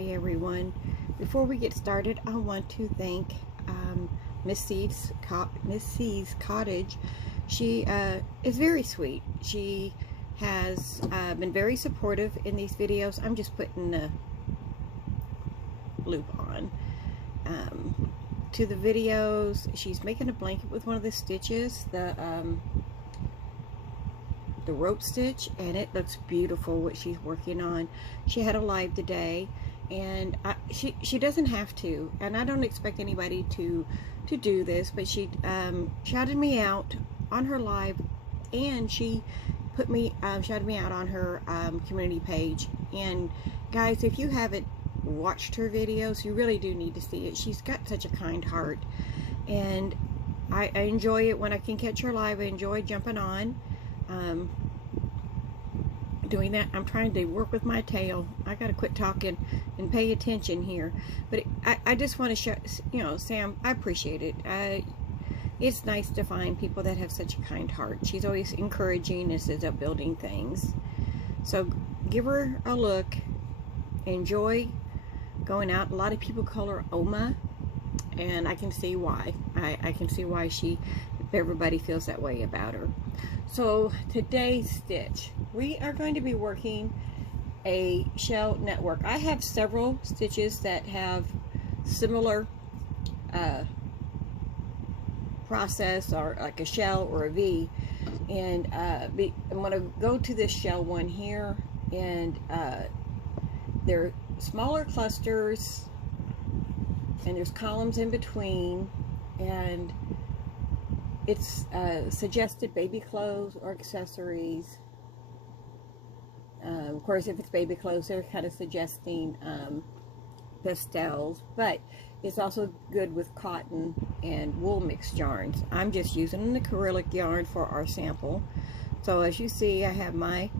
Hi everyone. Before we get started, I want to thank Miss C's Cottage. She is very sweet. She has been very supportive in these videos. I'm just putting the loop on to the videos. She's making a blanket with one of the stitches, the rope stitch, and it looks beautiful what she's working on. She had a live today, and she doesn't have to, and I don't expect anybody to do this, but she shouted me out on her live, and she put me shouted me out on her community page. And guys, if you haven't watched her videos, you really do need to see it. She's got such a kind heart, and I enjoy it when I can catch her live. I enjoy jumping on doing that. I'm trying to work with my tail. I gotta quit talking and pay attention here. But I just want to show, you know, Sam, I appreciate it. It's nice to find people that have such a kind heart. She's always encouraging us as up building things. So give her a look. Enjoy going out. A lot of people call her Oma, and I can see why. I can see why everybody feels that way about her. So today's stitch, we are going to be working a shell network. I have several stitches that have similar process, or like a shell or a V, and I'm going to go to this shell one here, and they're smaller clusters, and there's columns in between, and it's suggested baby clothes or accessories. Of course, if it's baby clothes, they're kind of suggesting pastels, but it's also good with cotton and wool mixed yarns. I'm just using the acrylic yarn for our sample. So as you see, I have my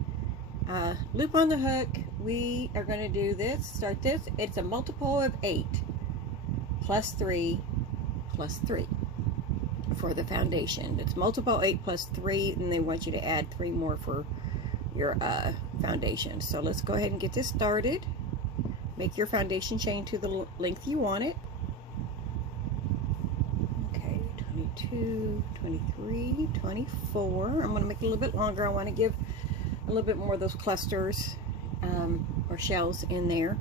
loop on the hook. We are going to do this, start this. It's a multiple of 8 plus 3 plus 3 for the foundation. It's multiple 8 plus 3, and they want you to add 3 more for your foundation. So let's go ahead and get this started. Make your foundation chain to the length you want it. Okay, 22, 23, 24. I'm going to make it a little bit longer. I want to give a little bit more of those clusters or shells in there.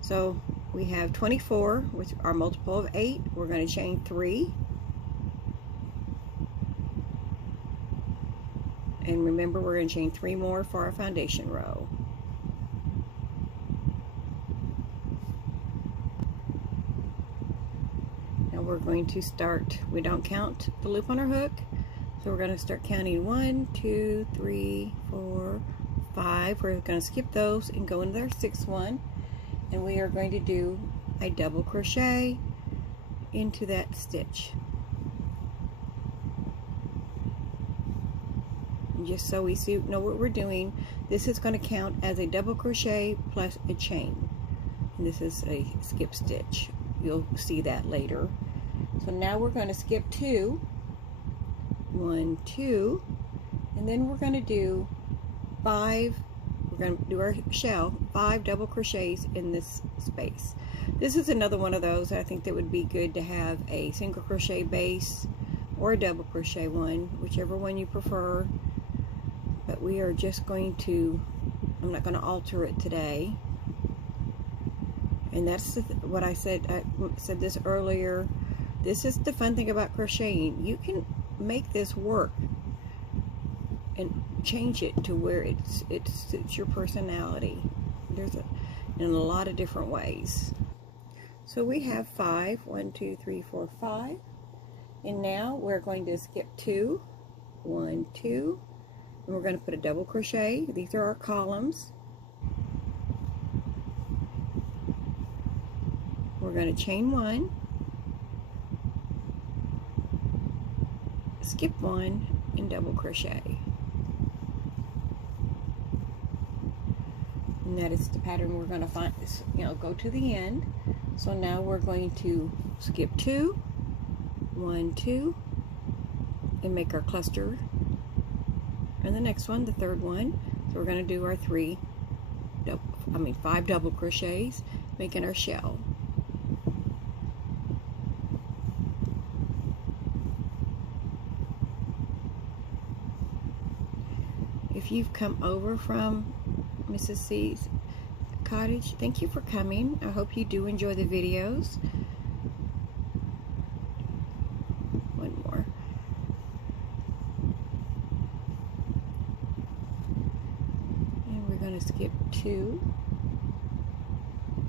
So we have 24, which are multiple of 8. We're going to chain 3. And remember, we're going to chain 3 more for our foundation row. Now we're going to start, we don't count the loop on our hook, so we're going to start counting 1, 2, 3, 4, 5. We're going to skip those and go into our 6th one, and we are going to do a double crochet into that stitch. Just so we know what we're doing, this is going to count as a double crochet plus a chain, and this is a skip stitch. You'll see that later. So now we're going to skip 2, 1, 2, and then we're going to do 5. We're going to do our shell 5 double crochets in this space. This is another one of those I think that would be good to have a single crochet base or a double crochet one, whichever one you prefer. But we are just going to, I'm not going to alter it today. And that's what I said. I said this earlier. This is the fun thing about crocheting. You can make this work and change it to where it suits your personality. In a lot of different ways. So we have 5. 1, 2, 3, 4, 5. And now we're going to skip 2. 1, 2. And we're going to put a double crochet. These are our columns. We're going to chain 1, skip 1, and double crochet. And that is the pattern we're going to find. Go to the end. So now we're going to skip 2, 1, 2, and make our cluster. And the next one, the 3rd one, so we're going to do our 5 double crochets, making our shell. If you've come over from Mrs. C's cottage, thank you for coming. I hope you do enjoy the videos. One more. And we're going to skip 2.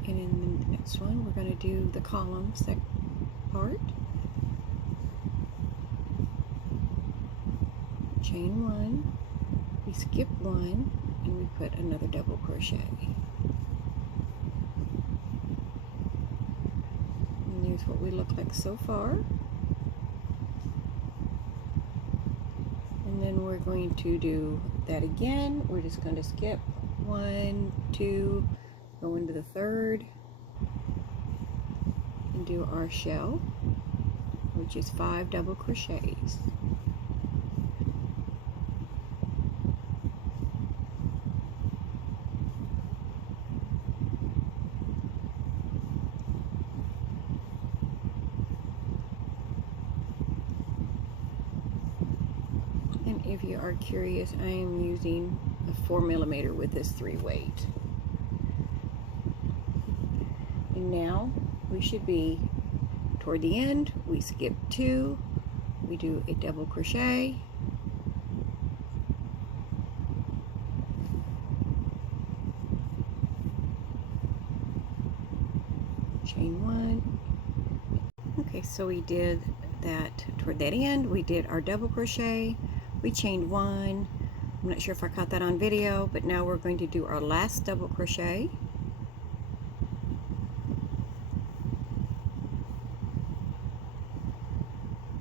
And in the next one, we're going to do the column part. Chain 1. We skip 1 and we put another double crochet. And there's what we look like so far. And then we're going to do that again. We're just going to skip 1, 2, go into the 3rd, and do our shell, which is 5 double crochets. And if you are curious, I am using a 4mm with this 3 weight. And now we should be toward the end. We skip 2, we do a double crochet, chain 1. Okay, so we did that toward that end. We did our double crochet, we chained 1. I'm not sure if I caught that on video, but now we're going to do our last double crochet.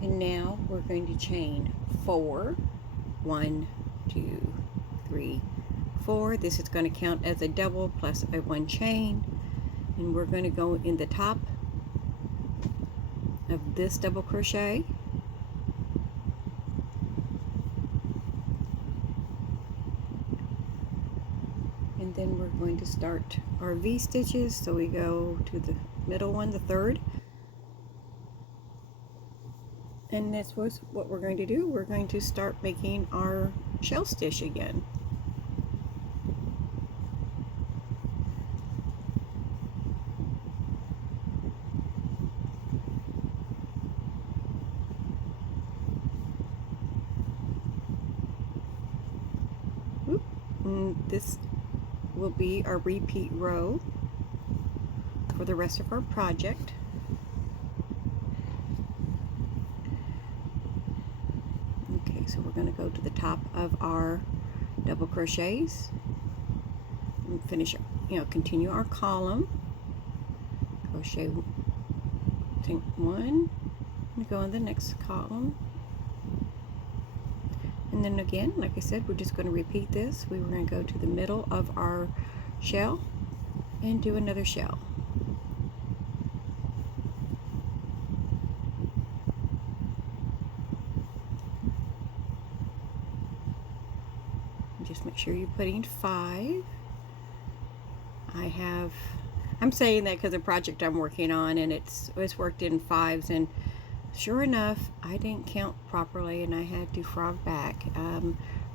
And now we're going to chain 4. 1, 2, 3, 4. This is going to count as a double plus a 1 chain. And we're going to go in the top of this double crochet. And then we're going to start our V stitches. So we go to the middle one, the 3rd. And this was what we're going to do. We're going to start making our shell stitch again. And this will be our repeat row for the rest of our project. Okay, so we're going to go to the top of our double crochets and finish, continue our column. Crochet, take 1 and go in the next column. And then again, like I said, we're just going to repeat this. We were going to go to the middle of our shell and do another shell. And just make sure you're putting 5. I'm saying that because the project I'm working on, and it's worked in 5s, and sure enough, I didn't count properly and I had to frog back.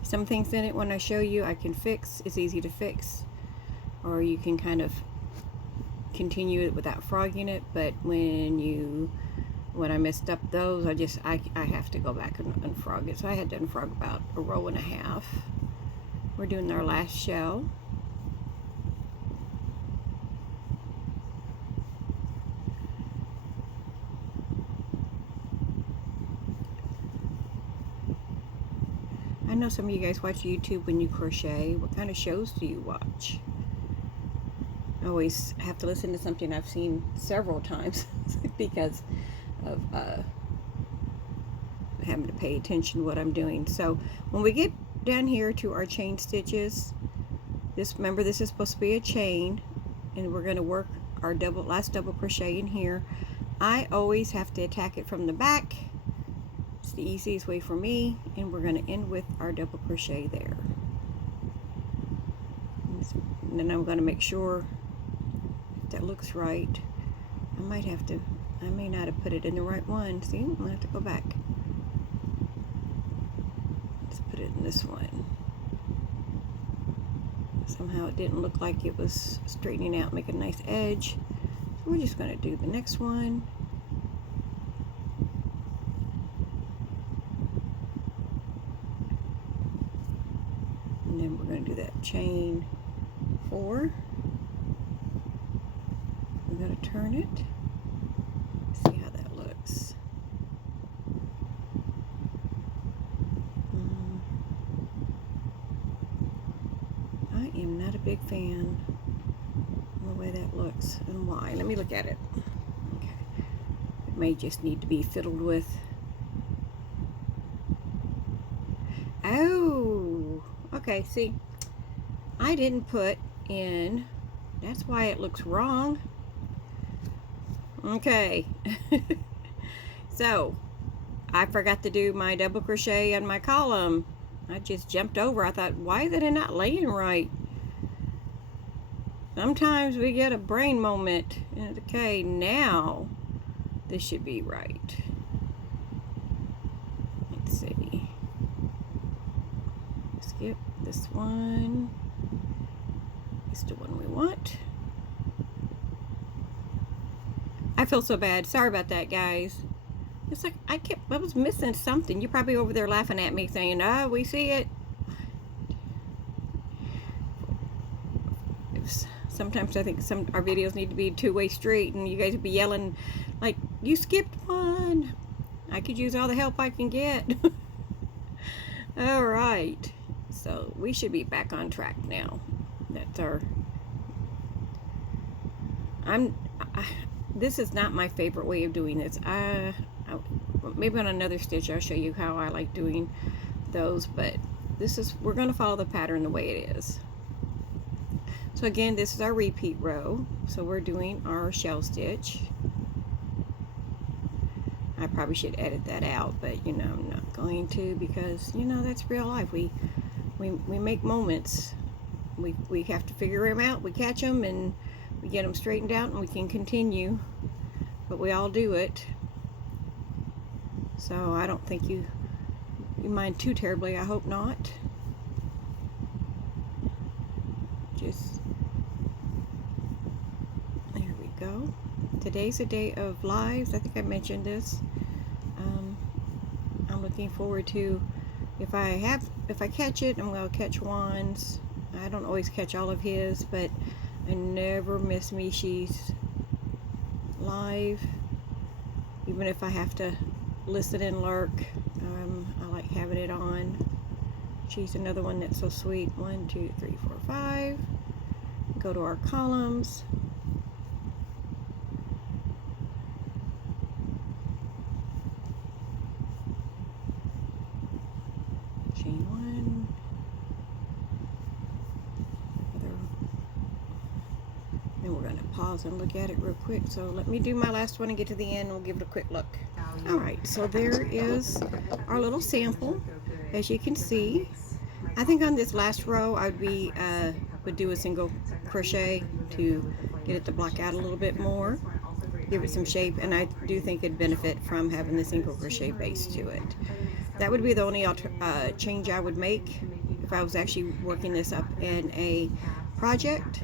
Some things in it, when I show you, I can fix. It's easy to fix, or you can kind of continue it without frogging it. But when I messed up those, I have to go back and unfrog it. So I had to unfrog about a row and a half. We're doing our last shell. I know some of you guys watch YouTube when you crochet. What kind of shows do you watch? I always have to listen to something I've seen several times because of having to pay attention to what I'm doing. So when we get down here to our chain stitches, remember this is supposed to be a chain, and we're going to work our last double crochet in here. I always have to attack it from the back. It's the easiest way for me, and we're going to end with our double crochet there. And then I'm going to make sure that looks right. I may not have put it in the right one. See, I'm gonna have to go back. Let's put it in this one. Somehow it didn't look like it was straightening out, make a nice edge. So we're just gonna do the next one. And then we're gonna do that chain 4. We're gonna turn it. See how that looks. I am not a big fan of the way that looks, and why. Let me look at it. Okay. It may just need to be fiddled with. Oh, okay, see, I didn't put in, that's why it looks wrong. Okay. So I forgot to do my double crochet on my column. I just jumped over. I thought, why is it not laying right? Sometimes we get a brain moment. Okay, now this should be right. Let's see. Skip this one. It's the one we want. I feel so bad. Sorry about that, guys. It's like I was missing something. You're probably over there laughing at me saying, oh, we see it. Sometimes I think our videos need to be two-way street, and you guys would be yelling like, you skipped one. I could use all the help I can get. All right. So we should be back on track now. That's our... this is not my favorite way of doing this. Maybe on another stitch I'll show you how I like doing those, but we're going to follow the pattern the way it is. So again, this is our repeat row. So we're doing our shell stitch. I probably should edit that out, but you know, I'm not going to, because you know, that's real life. We make moments. We have to figure them out. We catch them and we get them straightened out, and we can continue. But we all do it. So I don't think you mind too terribly. I hope not. Just there we go. Today's a day of lives. I think I mentioned this. I'm looking forward to, if I catch it, I'm going to catch Juan's. I don't always catch all of his, but I never miss Mishi's live, even if I have to listen and lurk. I like having it on. She's another one that's so sweet. 1, 2, 3, 4, 5. Go to our columns. Chain 1. Then we're going to pause and look at it real quick. So let me do my last one and get to the end, and we'll give it a quick look. Alright, so there is our little sample. As you can see, I think on this last row I would do a single crochet to get it to block out a little bit more, give it some shape, and I do think it'd benefit from having the single crochet base to it. That would be the only change I would make if I was actually working this up in a project.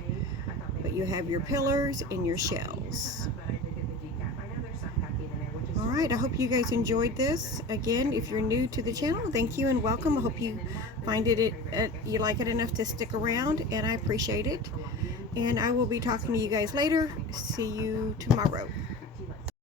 But you have your pillars and your shells. Alright, I hope you guys enjoyed this. Again, if you're new to the channel, thank you and welcome. I hope you find you like it enough to stick around, and I appreciate it. And I will be talking to you guys later. See you tomorrow.